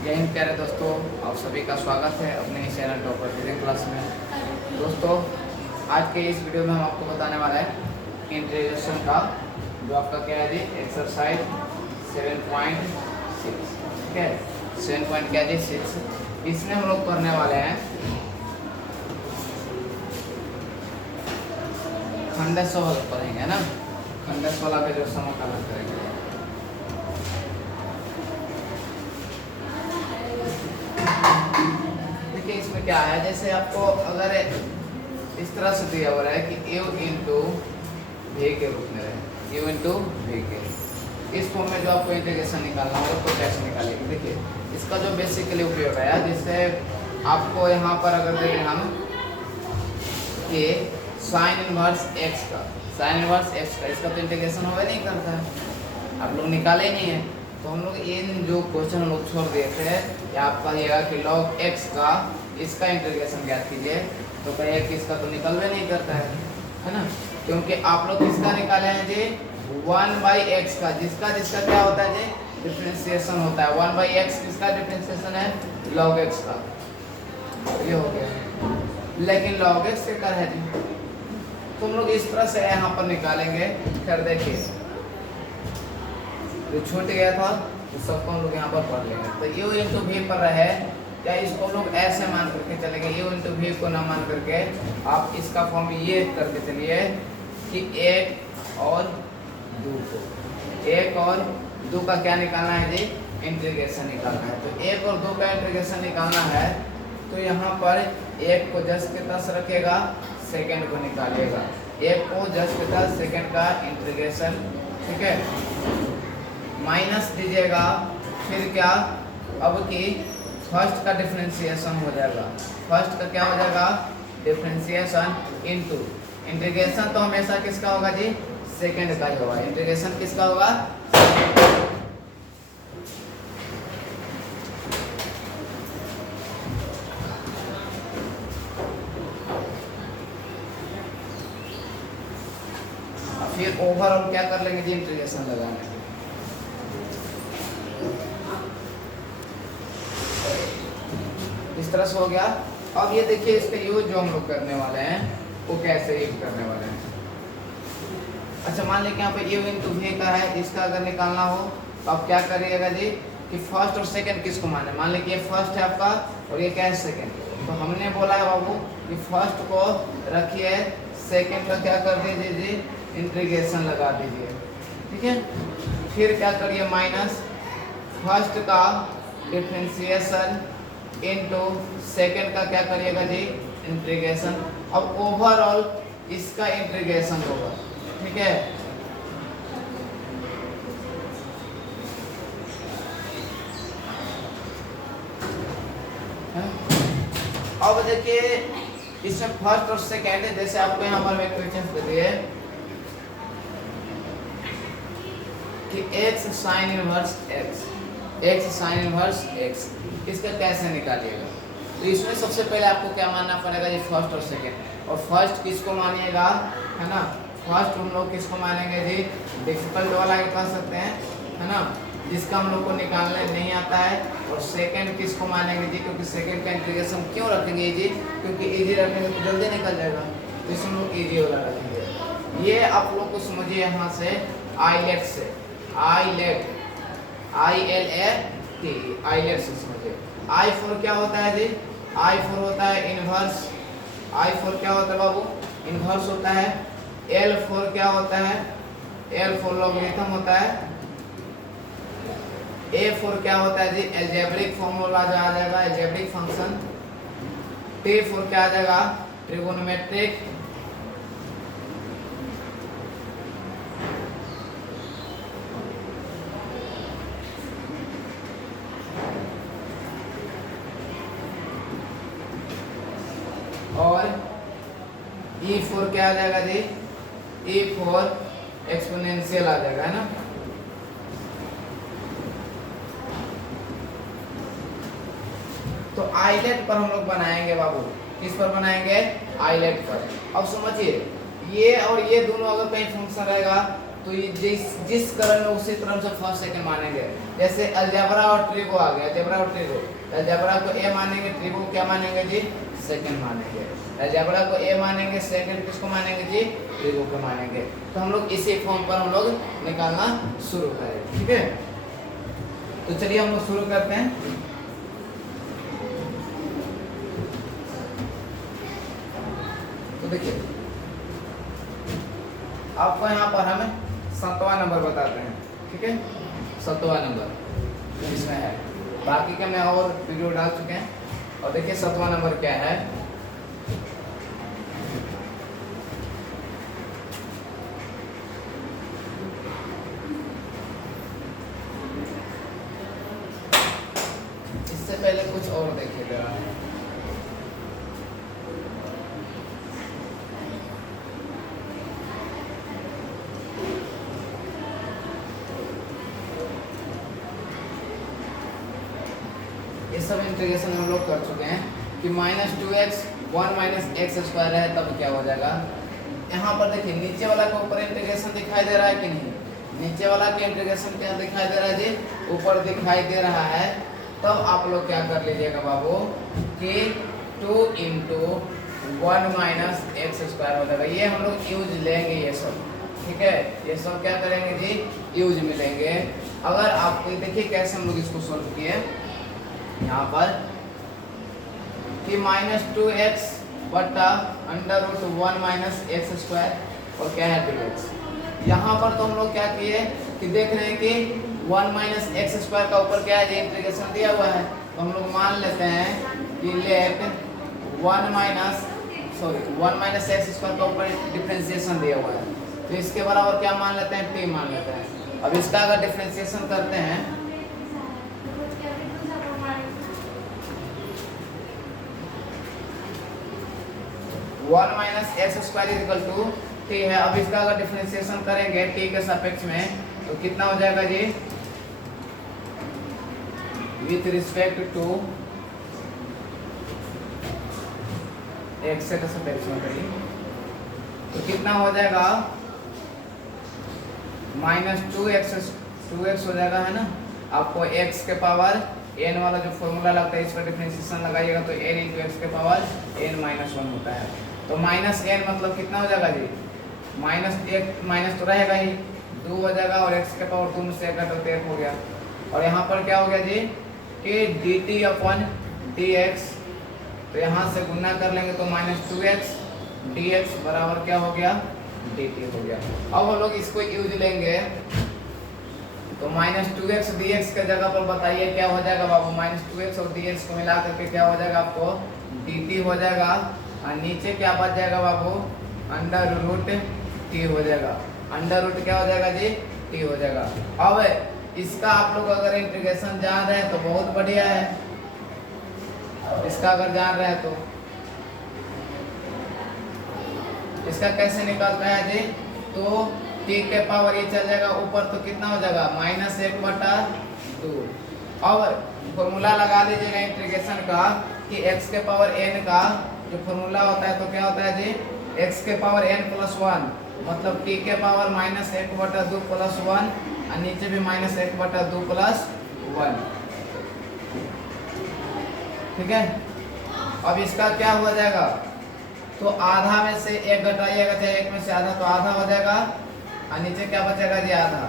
जय हिंद प्यारे दोस्तों, आप सभी का स्वागत है अपने चैनल टॉपर रीडिंग क्लास में। दोस्तों, आज के इस वीडियो में हम आपको बताने वाला है इंट्रोडक्शन का, जो आपका क्या है जी, एक्सरसाइज 7.6। ठीक है, 7.6 इसमें हम लोग पढ़ने वाले हैं खंडस वाला पढ़ेंगे ना, खंडस वाला का जो समाकलन करेंगे। इसमें क्या है, जैसे आपको अगर इस तरह से दिया हुआ है कि u इंटू v के रूप में रहे, u इंटू v के, इस फॉर्म में जो आपको इंटीग्रेशन निकालना होगा तो कैसे निकालेंगे। देखिए, इसका जो बेसिकली उपयोग है, जैसे आपको यहाँ पर अगर देखें हम कि साइन इनवर्स x का, साइन इनवर्स x का, इसका तो इंटीग्रेशन होगा नहीं करता है, आप लोग निकाले नहीं है। तो हम लोग इन जो क्वेश्चन लोग छोड़ दिए थे, या आपका ये कि log x का इसका इंटीग्रेशन ज्ञात कीजिए, तो कहिए कि इसका तो निकलवे नहीं करता है ना, क्योंकि आप लोग किसका निकाले हैं जी, 1/x का, जिसका जिसका क्या होता है जी, डिफरेंशिएशन होता है। 1/x किसका डिफरेंशिएशन है, log x का, ये हो गया। लेकिन log x से कर है जी, तो हम लोग इस तरह से यहाँ पर निकालेंगे। फिर देखिए, जो छूट गया था तो सबको हम लोग यहाँ पर पढ़ लेंगे। तो u इंटू v पर रहे, या इसको लोग ऐसे मान करके चलेंगे, u इंटू v को ना मान करके आप इसका फॉर्म ये करके चलिए कि 1 और 2 को, 1 और 2 का क्या निकालना है जी, इंटीग्रेशन निकालना है। तो 1 और 2 का इंटीग्रेशन निकालना है, तो यहाँ पर 1 को जस के तस रखेगा, सेकेंड को निकालिएगा, 1 को जस के तस सेकेंड का इंटीग्रेशन, ठीक है, माइनस दीजिएगा, फिर क्या, अब की फर्स्ट का डिफरेंशिएशन हो जाएगा, फर्स्ट का क्या हो जाएगा, डिफरेंशिएशन इनटू इंटीग्रेशन, तो हमेशा किसका होगा जी, सेकंड का ही होगा। इंटीग्रेशन किसका होगा, फिर ओवरऑल क्या कर लेंगे जी, इंटीग्रेशन लगाने। इस तरह से हो गया। अब ये देखिए, इसका यूज जो हम लोग करने वाले हैं वो कैसे यूज करने वाले हैं। अच्छा, मान लें कि यहाँ पे u इंटू v का है, इसका अगर निकालना हो तो आप क्या करिएगा जी, कि फर्स्ट और सेकंड किसको माने, मान लें कि ये फर्स्ट है आपका और ये क्या है, सेकंड। तो हमने बोला है बाबू कि फर्स्ट को रखिए, सेकंड का क्या कर दीजिए जी, इंटीग्रेशन लगा दीजिए, ठीक है। फिर क्या करिए, माइनस फर्स्ट का डिफरेंशिएशन इनटू सेकंड का क्या करिएगा जी, इंटीग्रेशन। अब ओवरऑल इसका इंटीग्रेशन होगा, ठीक है। अब देखिए, इसमें फर्स्ट और सेकंड है, जैसे आपको यहाँ पर मैं क्वेश्चन दे दिए कि x sine inverse x sine inverse x, इसका कैसे निकालिएगा। तो इसमें सबसे पहले आपको क्या मानना पड़ेगा जी, फर्स्ट और सेकंड। और फर्स्ट किसको मानिएगा, है ना, फर्स्ट हम लोग किसको मानेंगे जी, डिफिकल्ट वाला के कह सकते हैं, है ना, जिसका हम लोग को निकालने नहीं आता है। और सेकंड किसको मानेंगे जी, क्योंकि सेकंड का इंटीग्रेशन क्यों रखेंगे जी, क्योंकि इजी रखेंगे तो जल्दी निकल जाएगा, तो इसमें लोग इजी वाला रखेंगे। ये आप लोग को समझिए यहाँ से, आईलेट से, आईलेट, ILAT, आईलेट से समझिए। I4 क्या होता है जी, I4 होता है इनवर्स, I4 क्या होता है बाबू, इनवर्स होता है। L4 क्या होता है, L4 लॉगरिथम होता है। A4 क्या होता है जी, अलजेब्रिक फॉर्मूला आ जाएगा, अलजेब्रिक फंक्शन। T4 क्या आ जाएगा, ट्रिगोनोमेट्रिक। और E4 क्या आ जाएगा जी, E4 एक्सपोनेंशियल आ जाएगा, है ना। तो आइलेट पर हम लोग बनाएंगे बाबू, किस पर बनाएंगे, आइलेट पर। अब समझिए, ये और ये दोनों अगर कहीं फंक्शन रहेगा तो ये जिस क्रम में उसी क्रम से फर्स्ट सेकंड मानेंगे। जैसे अलजेब्रा और ट्रिगो आ गया, अलजेब्रा और ट्रिगो, अलजेब्रा को ए मानेंगे, ट्रिगो को क्या मानेंगे जी, सेकंड मानेंगे। अलजेब्रा को ए मानेंगे, सेकंड किसको मानेंगे जी, ट्रिगो को मानेंगे। तो हम लोग इसी फॉर्म पर हम लोग निकालना शुरू करें, ठीक है। तो चलिए हम लोग शुरू करते हैं। तो देखिए आपको यहाँ पर हमें 7वां नंबर बताते हैं, ठीक है, 7वां नंबर इसमें है। बाकी के मैं और वीडियो डाल चुके हैं। और देखिए 7वां नंबर क्या है। इससे पहले कुछ और देखिए जरा। ये सब इंटीग्रेशन हम लोग कर चुके हैं कि -2x 1 - x² है, तब क्या हो जाएगा। यहाँ पर देखिए नीचे वाला के ऊपर इंटीग्रेशन दिखाई दे रहा है कि नहीं, नीचे वाला के इंटीग्रेशन क्या दिखाई दे रहा है जी, ऊपर दिखाई दे रहा है। तब आप लोग क्या कर लीजिएगा बाबू कि 2 × 1 - x² हो जाएगा। ये हम लोग यूज लेंगे ये सब, ठीक है, ये सब क्या करेंगे जी, यूज में लेंगे। अगर आपको देखिए कैसे हम लोग इसको सोल्व किए यहाँ पर कि -2x बटा √1 - x² और क्या है 2x। यहाँ पर तो हम लोग क्या किए कि देख रहे हैं कि 1 - x² का ऊपर क्या है, इंटीग्रेशन दिया हुआ है। तो हम लोग मान लेते हैं कि लेट 1 - x² का ऊपर डिफरेंशिएशन दिया हुआ है, तो इसके बराबर क्या मान लेते हैं, t मान लेते हैं। अब इसका अगर डिफरेंशिएशन करते हैं 1 - x² t है। अब इसका अगर डिफरेंशिएशन करेंगे t के सापेक्ष में तो कितना हो जाएगा जी, विथ रिस्पेक्ट टू x के सापेक्ष में करिए तो कितना हो जाएगा, -2x हो जाएगा, है ना। आपको x के पावर n वाला जो फॉर्मूला लगता है इस पर डिफरेंशिएशन लगाइएगा तो n × x के पावर n-1 होता है। तो -n मतलब कितना हो जाएगा जी, -1 माइनस तो रहेगा ही, 2 हो जाएगा और x के पावर 2 में से 1 घटा तो 1 हो गया। और यहाँ पर क्या हो गया जी कि dt/dx, तो यहाँ से गुना कर लेंगे तो -2x dx बराबर क्या हो गया, dt हो गया। अब हम लोग इसको यूज लेंगे तो -2x dx के जगह पर बताइए क्या हो जाएगा बाबू, -2x और dx को मिला करके क्या हो जाएगा आपको, dt हो जाएगा। और नीचे क्या बच जाएगा बाबू, √t हो जाएगा। √ क्या हो जाएगा जी, t हो जाएगा। अब इसका आप लोग अगर इंटीग्रेशन जान रहे हैं तो बहुत बढ़िया है, इसका अगर जान रहे हैं तो इसका कैसे निकालता है जी, तो t के पावर ये चल जाएगा ऊपर तो कितना हो जाएगा, -1/2। अब फॉर्मूला लगा दीजिएगा इंटीग्रेशन का कि x के पावर n का जो फॉर्मूला होता है तो क्या होता है जी, x के पावर n+1 मतलब t के पावर -1/2 + 1 और नीचे भी -1/2 + 1, ठीक है। अब इसका क्या हो जाएगा, तो आधा में से 1 घटाइएगा, चाहे 1 में से आधा तो आधा हो जाएगा और नीचे क्या बचेगा जी, आधा,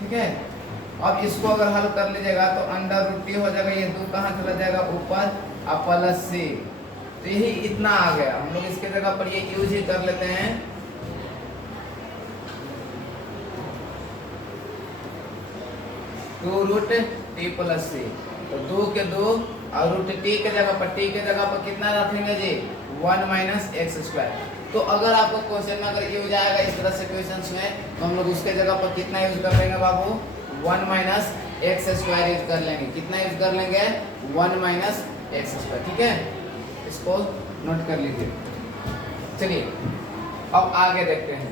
ठीक है। अब इसको अगर हल कर लीजिएगा तो √t हो जाएगा, ये 2 कहाँ चला जाएगा ऊपर और +c, तो यही इतना आ गया। हम लोग इसके जगह पर ये यूज ही कर लेते हैं, √t + c, तो 2 के 2 और √t के जगह पर t के जगह पर कितना रखेंगे जी, 1 - x²। तो अगर आपको क्वेश्चन में अगर यूज आएगा इस तरह से क्वेश्चंस में तो हम लोग उसके जगह पर कितना यूज कर लेंगे बाबू, 1 - x² यूज कर लेंगे। कितना यूज कर लेंगे, 1 - x², ठीक है। इसको नोट कर लीजिए। चलिए अब आगे देखते हैं।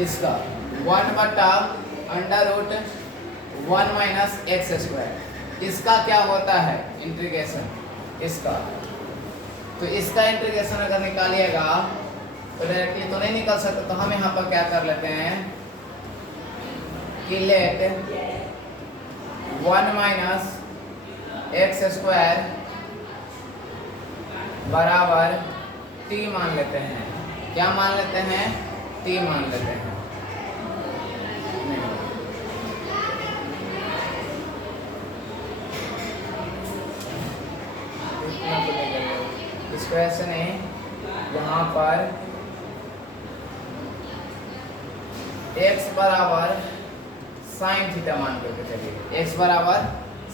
इसका 1/√1 माइनस एक्स स्क्वायर। इसका क्या होता है इंटीग्रेशन इसका, तो इसका इंटीग्रेशन अगर निकालिएगा तो डायरेक्टली तो नहीं निकल सकता, तो हम यहाँ पर क्या कर लेते हैं कि लेट 1 माइनस एक्स स्क्वायर बराबर टी मान लेते हैं। क्या मान लेते हैं? टी मान लेते हैं। इसको ऐसे नहीं, यहाँ पर x बराबर साइन थीटा मान करके चलिए, x बराबर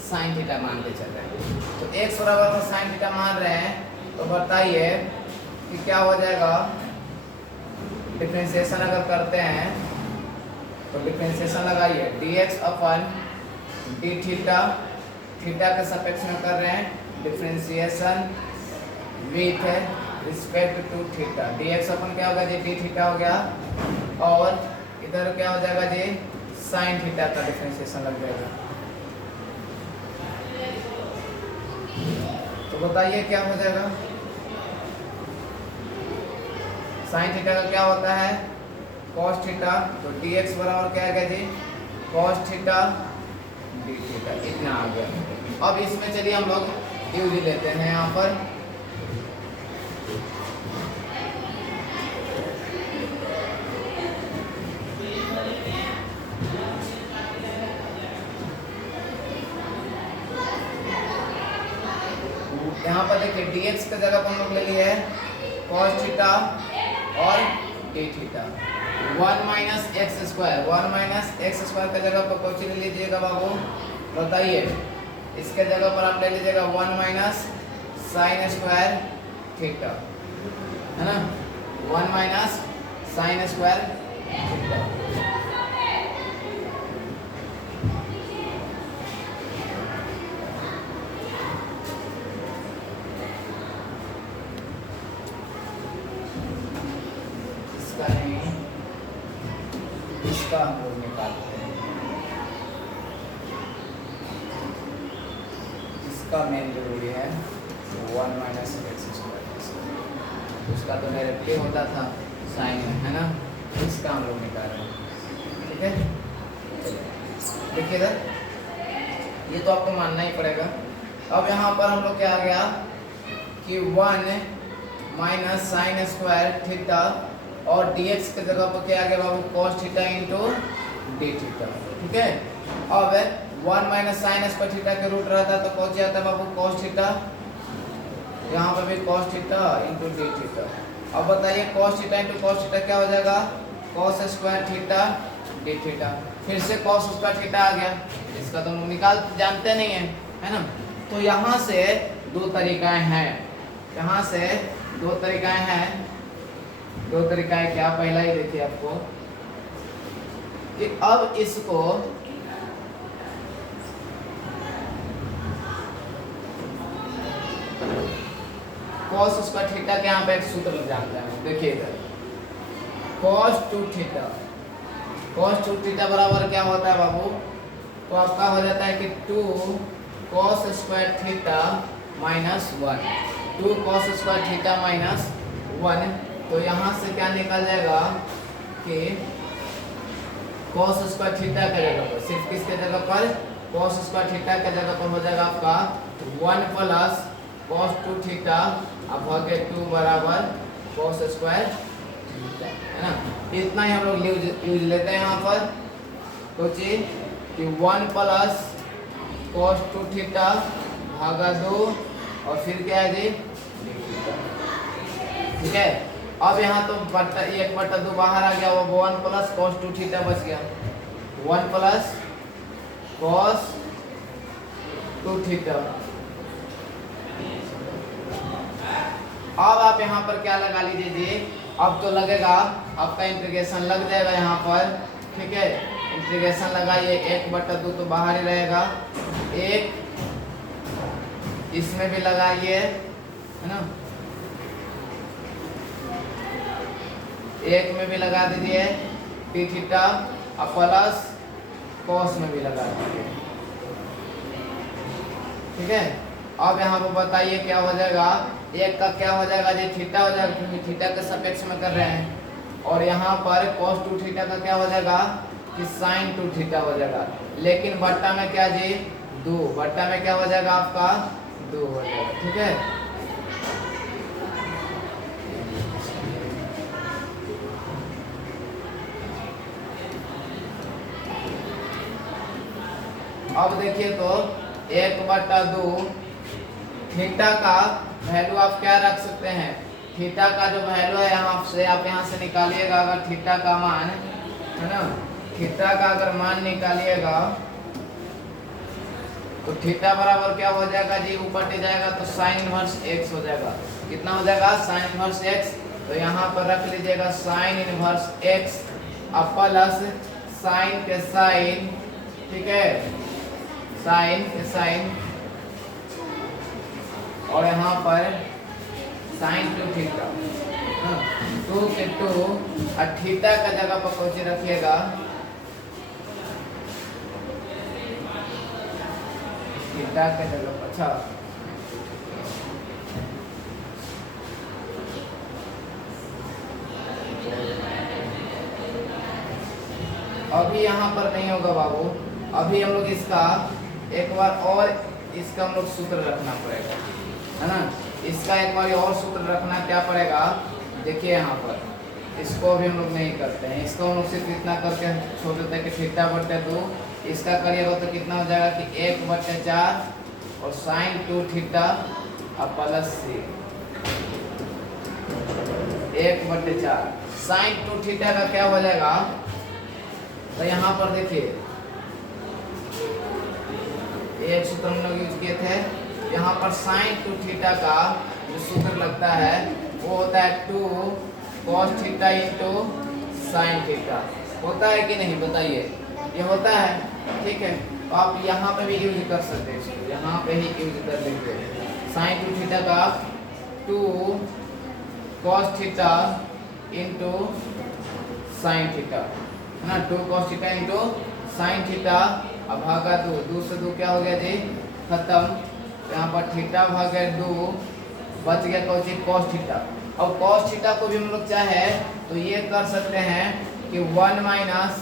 साइन थीटा मान के चल रहे हैं। तो x बराबर साइन थीटा मान रहे हैं, तो बताइए कि क्या हो जाएगा। डिफरेंशिएशन अगर करते हैं तो डिफरेंशिएशन लगाइए dx upon d theta, theta के सापेक्ष में कर रहे हैं differentiation with respect to theta. dx upon क्या होगा जी डी थीटा हो गया, और इधर क्या हो जाएगा जी साइन थीटा का डिफरेंशिएशन लग जाएगा। तो बताइए क्या हो जाएगा। साइन थीटा का क्या होता है cos थीटा, तो dx बराबर क्या आएगा जी cos थीटा डी थीटा, इतना आ गया। अब इसमें चलिए हम लोग यूज लेते हैं यहाँ पर। यहाँ पर देखिए dx की जगह पर हम लोग ले लिए cos थीटा और D theta. 1 minus x square, 1 minus x square की जगह पर कौन ले लीजिएगा बाबू बताइए। इसके जगह पर आप ले लीजिएगा 1 माइनस साइन स्क्वायर थीटा, है ना, 1 माइनस साइन स्क्वायर थीटा। इसका हम लोग निकालते हैं, इसका मेन जरूरी है 1 माइनस एक्स स्क्वायर, उसका तो डायरेक्टली होता था साइन में, है ना। इसका हम लोग निकाल रहे हैं, ठीक है। देखिए इधर ये तो आपको मानना ही पड़ेगा। अब यहाँ पर हम लोग क्या आ गया कि 1 माइनस साइन स्क्वायर थीटा और dx के जगह पर क्या आ गया बाबू cos theta into d theta, ठीक है। अब 1 माइनस साइन स्क्वायर थीटा के रूट रहता है तो कौन सी आता है बाबू cos थीटा, यहाँ पर भी cos theta into d theta. अब बताइए cos theta into cos theta क्या हो जाएगा cos square theta D theta, फिर से cos स्क्वायर थीटा आ गया। इसका तो हम निकाल जानते नहीं है ना। तो यहाँ से दो तरीकाएं हैं, यहाँ से दो तरीकाएं हैं। दो तरीका है क्या, पहला ही देखिए आपको कि अब इसको cos स्क्वायर थीटा के यहाँ पे एक सूत्र लग जाता है। देखिए इधर cos 2 थीटा, cos 2 थीटा बराबर क्या होता है बाबू, तो आपका हो जाता है कि 2 cos square theta minus 1, 2 cos square theta minus 1। तो यहाँ से क्या निकल जाएगा कि cos स्क्वायर थीटा के जगह पर, सिर्फ किसके जगह पर cos स्क्वायर थीटा के जगह पर हो जाएगा आपका 1 प्लस cos 2 थीटा भागे 2 बराबर cos स्क्वायर थीटा, है ना। इतना ही हम लोग यूज लेते हैं यहाँ पर। सोचिए कि 1 प्लस cos 2 थीटा भागा 2 और फिर क्या है जी, ठीक है। अब यहाँ तो 1/2 बाहर आ गया, वो 1 प्लस cos 2 थीटा बच गया, 1 प्लस cos 2 थीटा। अब आप यहाँ पर क्या लगा लीजिए जी, अब तो लगेगा आपका इंटीग्रेशन लग जाएगा यहाँ पर, ठीक है। इंटीग्रेशन लगाइए, 1/2 तो बाहर ही रहेगा, 1 इसमें भी लगाइए, है ना, 1 में भी लगा दीजिए टी थीटा और प्लस कॉस में भी लगा दीजिए। ठीक है, अब यहाँ पर बताइए क्या हो जाएगा, एक का क्या हो जाएगा जी थीटा हो जाएगा, क्योंकि थीटा के सापेक्ष में कर रहे हैं। और यहाँ पर cos 2 थीटा का क्या हो जाएगा कि sin 2 थीटा हो जाएगा। लेकिन बट्टा में क्या जी 2, बट्टा में क्या हो जाएगा आपका 2 हो जाएगा। ठीक है, अब देखिए तो 1/2 थीटा का वैल्यू आप क्या रख सकते हैं, थीटा का जो वैल्यू है यहाँ से आप यहाँ से निकालिएगा। अगर थीटा का मान है ना, थीटा का अगर मान निकालिएगा तो थीटा बराबर क्या हो जाएगा जी, ऊपर ले जाएगा तो साइन इनवर्स x हो जाएगा। कितना हो जाएगा साइन इनवर्स x, तो यहाँ पर रख लीजिएगा साइन इनवर्स x अब प्लस साइन के साइन, ठीक है, साइन के साइन, और यहाँ पर साइन 2 थीटा, 2 के 2 और थीटा का जगह पर कोची रखिएगा, थीटा के जगह पर। अच्छा, अभी यहाँ पर नहीं होगा बाबू, अभी हम लोग इसका एक बार और इसका हम लोग सूत्र रखना पड़ेगा, है ना। इसका एक बार और सूत्र रखना क्या पड़ेगा, देखिए यहाँ पर इसको अभी हम लोग नहीं करते हैं, इसको हम लोग सिर्फ इतना करके छोड़ देते हैं कि थीटा बटे 2, इसका करिएगा तो कितना हो जाएगा कि 1/4 और साइन 2 थीटा और प्लस 1/4 साइन 2 थीटा का क्या हो जाएगा, तो यहाँ पर देखिए एक सूत्र हम लोग यूज किए थे, यहाँ पर साइन 2 थीटा का जो सूत्र लगता है वो होता है 2 cos theta into sine theta. होता है कि नहीं बताइए, ये होता है। ठीक है, तो आप यहाँ पे भी यूज कर सकते हैं इसको, यहाँ पे ही यूज कर लेते हैं। साइन 2 थीटा का 2 cos theta into sine theta, है ना, 2 cos theta into sine theta अब भागा 2 से 2 क्या हो गया जी खत्म, यहाँ पर थीटा भागा 2 बच गया कौची cos थीटा। और cos थीटा को भी हम लोग चाहे तो ये कर सकते हैं कि 1 minus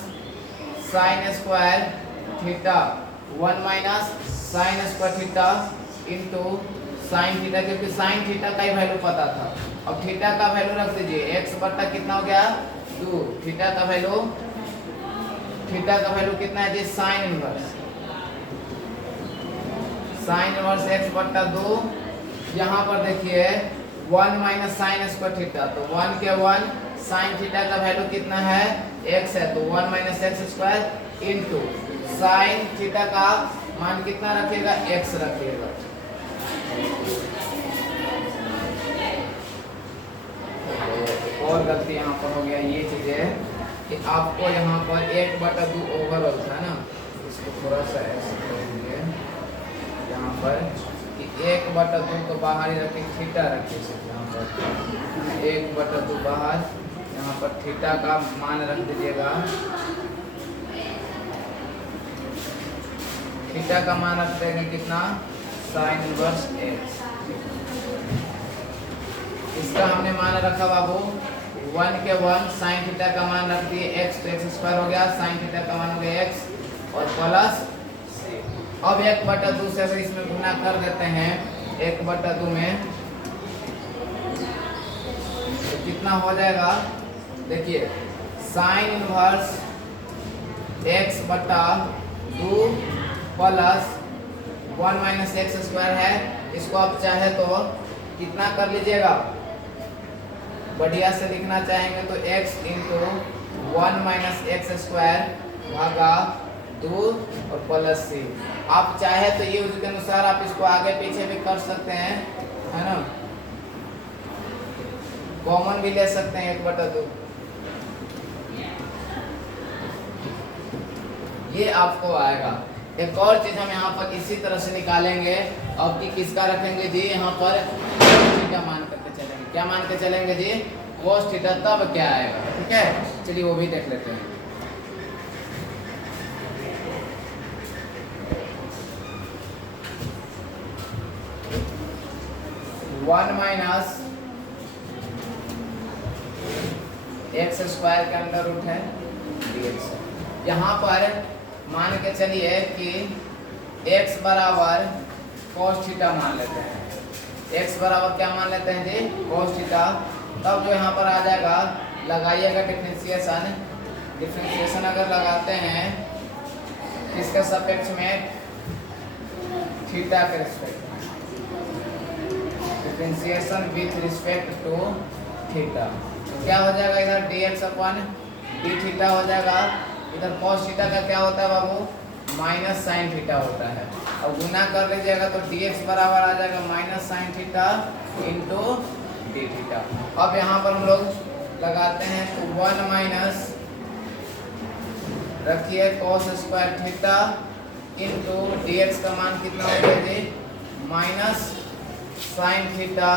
sign square theta, 1 minus sign square theta into sine theta, क्योंकि साइन थीटा का ही वैल्यू पता था। अब थीटा का वैल्यू रख दीजिए, x बट्टा कितना हो गया 2, थीटा का वैल्यू कितना है जी sine inverse, sine inverse x/2। यहाँ पर देखिए 1 माइनस साइन स्क्वायर थीटा, तो 1 के 1 साइन थीटा का वैल्यू कितना है x है, तो 1 minus x square into sine theta का मान कितना रखिएगा x रखिएगा। और गलती यहाँ पर हो गया, ये चीज है कि आपको यहाँ पर 1/2 ओवरऑल था ना, इसको थोड़ा सा ऐसे कर दीजिए यहाँ पर कि 1/2 को बाहर ही रखिए, थीटा रखिए सिर्फ यहाँ पर 1/2 बाहर, यहाँ पर थीटा का मान रख दीजिएगा, थीटा का मान रख देंगे कितना साइन इनवर्स x। इसका हमने मान रखा बाबू 1 के 1 साइन थीटा का मान रख दिए x, तो x स्क्वायर हो गया, साइन थीटा का मान हो गया x और प्लस। अब 1/2 से अगर इसमें गुना कर देते हैं 1/2 में तो कितना हो जाएगा, देखिए sign inverse x/2 plus 1 minus x square है। इसको आप चाहे तो कितना कर लीजिएगा, बढ़िया से लिखना चाहेंगे तो x into 1 minus x square भागा 2 और प्लस c। आप चाहे तो ये उसके अनुसार आप इसको आगे पीछे भी कर सकते हैं, है ना, कॉमन भी ले सकते हैं 1/2। ये आपको आएगा। एक और चीज हम यहाँ पर इसी तरह से निकालेंगे, अब कि किसका रखेंगे जी, यहाँ पर थीटा मान करके चलेंगे। क्या मान के चलेंगे जी, cos थीटा, तब क्या आएगा। ठीक है। चलिए वो भी देख लेते हैं। वन माइनस एक्स स्क्वायर के अंडर रूट है dx। यहाँ पर मान के चलिए कि x बराबर cos थीटा मान लेते हैं। x बराबर क्या मान लेते हैं जी? cos theta. तब जो यहाँ पर आ जाएगा, लगाइएगा डिफरेंशिएशन। डिफरेंशिएशन अगर लगाते हैं किसके सापेक्ष में? थीटा के रिस्पेक्ट में। Differentiation with respect to theta. तो क्या हो जाएगा? इधर dx अपन डी थीटा हो जाएगा। इधर cos थीटा का क्या होता है बाबू? माइनस साइन थीटा होता है। अब गुना कर लीजिएगा तो dx बराबर आ जाएगा minus sign theta into d theta. अब यहाँ पर हम लोग लगाते हैं तो वन माइनस रखिए cos square theta into dx का मान कितना हो गया जी? माइनस साइन थीटा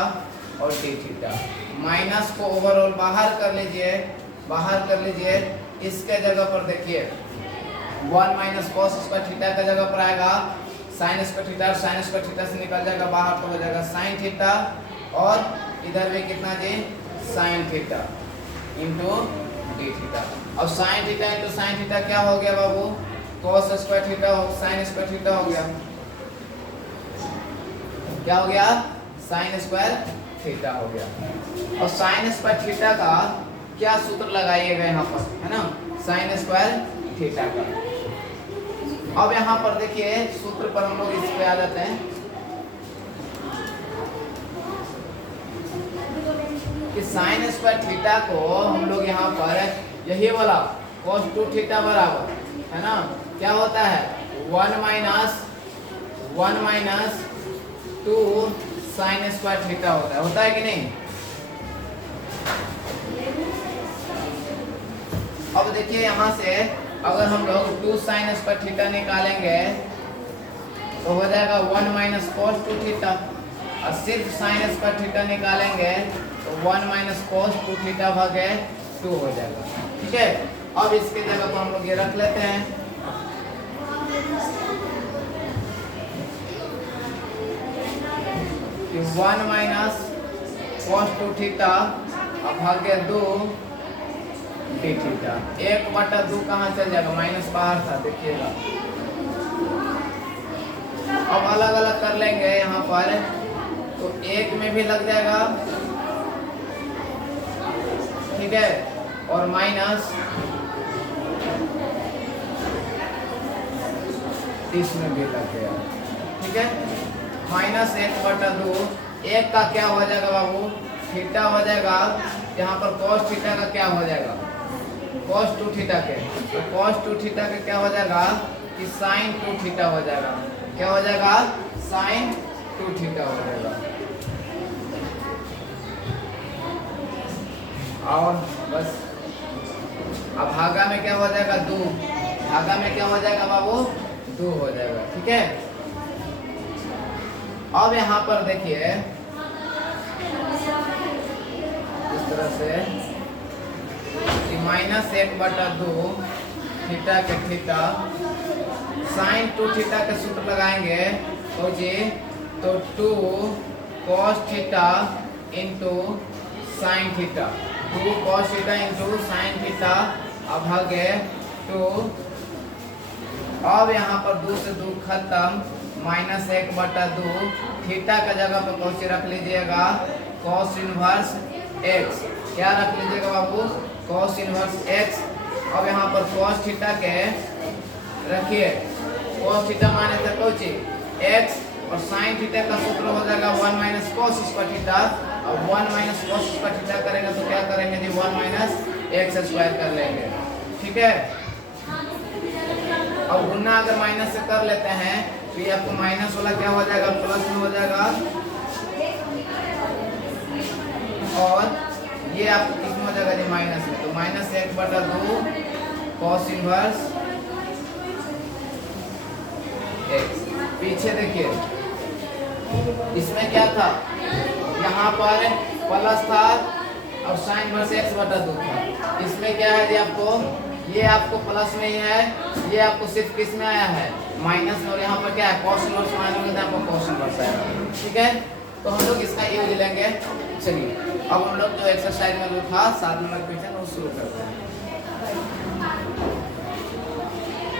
और डी थीटा। माइनस को ओवरऑल बाहर कर लीजिए, बाहर कर लीजिए। इसके जगह पर देखिए one minus cos square theta का जगह पर आएगा साइन स्क्वायर थीटा, और साइन स्क्वायर थीटा से निकल जाएगा बाहर तो हो जाएगा साइन थीटा, और इधर भी कितना जी? Sine theta into d theta. अब sine theta into sine theta क्या हो गया बाबू? कॉस स्क्वायर थीटा हो साइन स्क्वायर थीटा हो गया। क्या हो गया? साइन स्क्वायर थीटा हो गया। और साइन स्क्वायर थीटा का क्या सूत्र लगाइएगा यहाँ पर, है ना? साइन स्क्वायर थीटा का। अब यहाँ पर देखिए सूत्र पर हम लोग इस पे आ जाते हैं कि साइन स्क्वायर थीटा को हम लोग यहाँ पर यही वाला cos 2 थीटा बराबर, है ना, क्या होता है? One minus 2 sign square theta होता है कि नहीं? अब देखिए यहाँ से अगर हम लोग 2 साइन स्क्वायर थीटा निकालेंगे तो हो जाएगा 1 माइनस cos 2 थीटा, और सिर्फ साइन स्क्वायर थीटा निकालेंगे तो 1 माइनस cos 2 थीटा भागे 2 हो जाएगा। ठीक है, अब इसके जगह पर हम लोग ये रख लेते हैं कि 1 माइनस cos 2 थीटा भागे 2 डी थीटा। 1/2 कहाँ चल जाएगा? माइनस बाहर था, देखिएगा। अब अलग अलग कर लेंगे यहाँ पर तो 1 में भी लग जाएगा, ठीक है, और माइनस इसमें भी लग गया, ठीक है। माइनस 1/2, 1 का क्या हो जाएगा बाबू? थीटा हो जाएगा। यहाँ पर cos थीटा का क्या हो जाएगा? cos 2 थीटा के, तो cos 2 थीटा के क्या हो जाएगा कि sin 2 थीटा हो जाएगा। क्या हो जाएगा? sin 2 थीटा हो जाएगा। और बस अब भागा में क्या हो जाएगा? 2। भागा में क्या हो जाएगा बाबू? 2 हो जाएगा, ठीक है। अब यहाँ पर देखिए इस तरह से कि माइनस 1/2 थीटा के थीटा साइन 2 थीटा के सूत्र लगाएंगे तो जी तो 2 cos theta into sine theta, 2 cos theta into sine theta अब भागे 2। अब यहाँ पर 2 से 2 खत्म, माइनस 1/2 थीटा का जगह पर कौन रख लीजिएगा? cos inverse x। क्या रख लीजिएगा बाबू? cos inverse x। अब यहाँ पर cos थीटा के रखिए, cos थीटा माने तो कौन x, और sin थीटा का सूत्र हो जाएगा 1 माइनस cos स्क्वायर थीटा। अब 1 माइनस cos स्क्वायर थीटा करेंगे तो क्या करेंगे जी? 1 माइनस x स्क्वायर कर लेंगे, ठीक है। अब गुना अगर माइनस से कर लेते हैं तो ये आपको माइनस वाला क्या हो जाएगा? प्लस में हो जाएगा, और ये आपको किसमें हो जाएगा जी? माइनस में। तो माइनस 1/2 cos इनवर्स x। पीछे देखिए इसमें क्या था? यहाँ पर प्लस था और साइन इनवर्स x बटा 2 था। इसमें क्या है जी आपको, ये आपको प्लस में ही है, ये आपको सिर्फ किस में आया है, माइनस में, और यहाँ पर क्या है cos इनवर्स मानेंगे तो आपको cos इनवर्स आएगा। ठीक है, तो हम लोग इसका यूज लेंगे। चलिए अब हम लोग जो एक्सरसाइज में जो था 7 नंबर क्वेश्चन वो शुरू करते हैं।